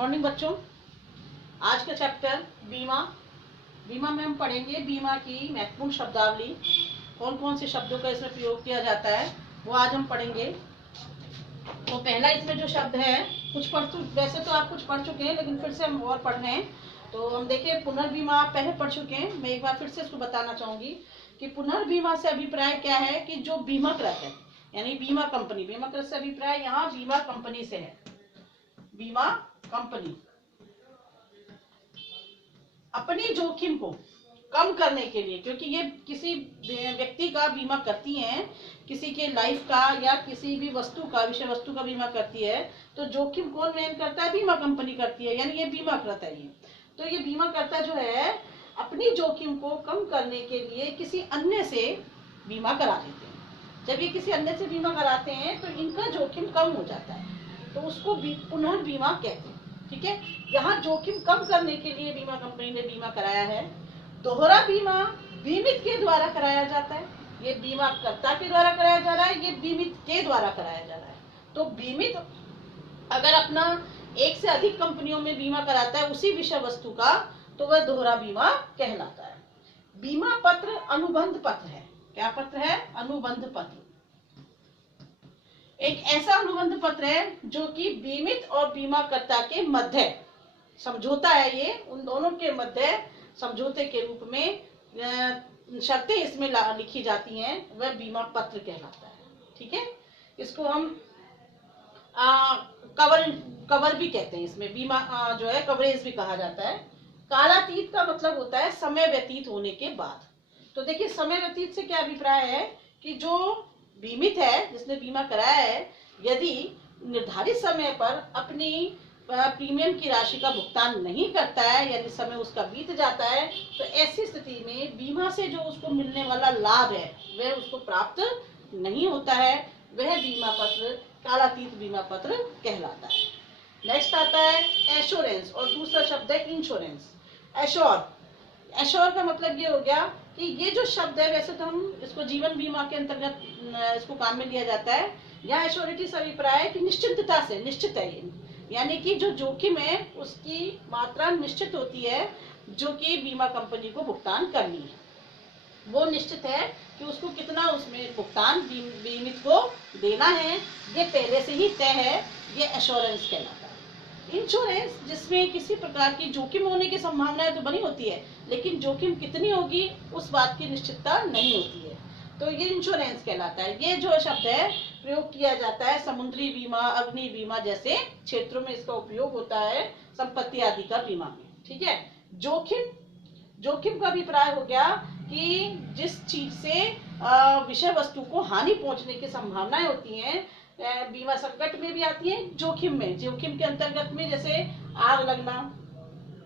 Morning बच्चों। आज का चैप्टर बीमा। बीमा में हम पढ़ेंगे बीमा की महत्वपूर्ण शब्दावली, कौन कौन से शब्दों का इसमें प्रयोग किया जाता है वो आज हम पढ़ेंगे। तो पहला इसमें जो शब्द है, वैसे तो आप कुछ पढ़ चुके हैं लेकिन फिर से हम और पढ़ रहे हैं। तो हम देखें, पुनर्बीमा आप पहले पढ़ चुके हैं। मैं एक बार फिर से इसको बताना चाहूंगी कि पुनर्बीमा से अभिप्राय क्या है कि जो बीमाकृत है, यानी बीमा कंपनी। बीमाकृत से अभिप्राय यहाँ बीमा कंपनी से है। बीमा कंपनी अपनी जोखिम को कम करने के लिए, क्योंकि ये किसी व्यक्ति का बीमा करती हैं, किसी के लाइफ का या किसी भी वस्तु का, विषय वस्तु का बीमा करती है, तो जोखिम कौन वहन करता है? बीमा कंपनी करती है, यानी ये बीमाकृत है। ये तो ये बीमाकर्ता जो है अपनी जोखिम को कम करने के लिए किसी अन्य से बीमा करा लेते हैं। जब ये किसी अन्य से बीमा कराते हैं तो इनका जोखिम कम हो जाता है, तो उसको पुनर्बीमा कहते हैं। ठीक है, यहाँ जोखिम कम करने के लिए बीमा कंपनी ने बीमा कराया है। दोहरा बीमा बीमित के द्वारा कराया जाता है। ये बीमाकर्ता के द्वारा कराया जा रहा है, ये बीमित के द्वारा कराया जा रहा है। तो बीमित अगर अपना एक से अधिक कंपनियों में बीमा कराता है उसी विषय वस्तु का, तो वह दोहरा बीमा कहलाता है। बीमा पत्र अनुबंध पत्र है। क्या पत्र है? अनुबंध पत्र। एक ऐसा अनुबंध पत्र है जो कि बीमित और बीमाकर्ता के मध्य समझौता है। ये उन दोनों के मध्य समझौते के रूप में शर्तें इसमें लिखी जाती हैं, वह बीमा पत्र कहलाता है। ठीक है, इसको हम कवर भी कहते हैं। इसमें बीमा जो है कवरेज भी कहा जाता है। कालातीत का मतलब होता है समय व्यतीत होने के बाद। तो देखिए, समय व्यतीत से क्या अभिप्राय है कि जो बीमित है, जिसने बीमा कराया है, यदि निर्धारित समय पर अपनी प्रीमियम की राशि का भुगतान नहीं करता है, यानी समय उसका बीत जाता है, तो ऐसी स्थिति में बीमा से जो उसको मिलने वाला लाभ है वह उसको प्राप्त नहीं होता है। वह बीमा पत्र कालातीत बीमा पत्र कहलाता है। नेक्स्ट आता है एश्योरेंस, और दूसरा शब्द है इंश्योरेंस। एश्योर का मतलब ये हो गया कि ये जो शब्द है, वैसे तो हम इसको जीवन बीमा के अंतर्गत इसको काम में लिया जाता है। यहाँ एश्योरिटी से अभिप्राय है कि निश्चितता से, निश्चित है ये, यानी कि जो जोखिम है उसकी मात्रा निश्चित होती है जो कि बीमा कंपनी को भुगतान करनी है। वो निश्चित है कि उसको कितना उसमें भुगतान बीमित को देना है, ये पहले से ही तय है। ये एश्योरेंस कहलाता है। इंश्योरेंस जिसमें किसी प्रकार की जोखिम होने की संभावनाएं तो बनी होती है, लेकिन जोखिम कितनी होगी उस बात की निश्चितता नहीं होती है, तो ये इंश्योरेंस कहलाता है। ये जो शब्द है प्रयोग किया जाता है समुद्री बीमा, अग्नि बीमा जैसे क्षेत्रों में इसका उपयोग होता है, संपत्ति आदि का बीमा में। ठीक है, जोखिम का अभिप्राय हो गया कि जिस चीज से विषय वस्तु को हानि पहुंचने की संभावनाएं होती हैं, बीमा संकट में भी आती है, जोखिम में, जोखिम के अंतर्गत में जैसे आग लगना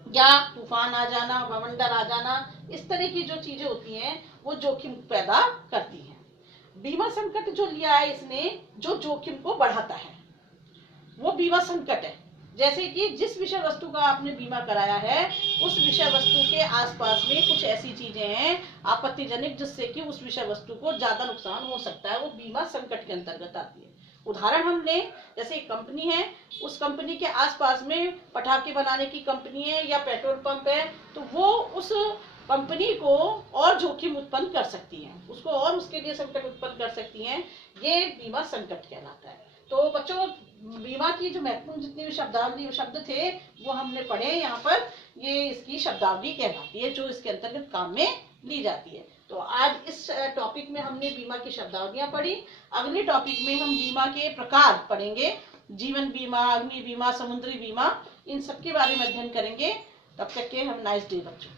या तूफान आ जाना, बवंडर आ जाना, इस तरह की जो चीजें होती हैं वो जोखिम पैदा करती हैं। बीमा संकट जो लिया है इसने, जो जोखिम को बढ़ाता है वो बीमा संकट है। जैसे कि जिस विषय वस्तु का आपने बीमा कराया है उस विषय वस्तु के आसपास में कुछ ऐसी चीजें हैं आपत्तिजनक जिससे कि उस विषय वस्तु को ज्यादा नुकसान हो सकता है, वो बीमा संकट के अंतर्गत आती है। उदाहरण हम लें, जैसे एक कंपनी है, उस कंपनी के आसपास में पटाखे बनाने की कंपनी है या पेट्रोल पंप है, तो वो उस कंपनी को और जोखिम उत्पन्न कर सकती हैं, उसको और उसके लिए संकट उत्पन्न कर सकती हैं। ये बीमा संकट कहलाता है। तो बच्चों, बीमा की जो महत्वपूर्ण जितनी भी शब्दावली शब्द थे वो हमने पढ़े यहाँ पर। ये इसकी शब्दावली कहलाती है जो इसके अंतर्गत काम में ली जाती है। तो आज इस टॉपिक में हमने बीमा की शब्दावलियां पढ़ी। अगले टॉपिक में हम बीमा के प्रकार पढ़ेंगे, जीवन बीमा, अग्नि बीमा, समुद्री बीमा, इन सब के बारे में अध्ययन करेंगे। तब तक के हम नाइस डे बच्चों।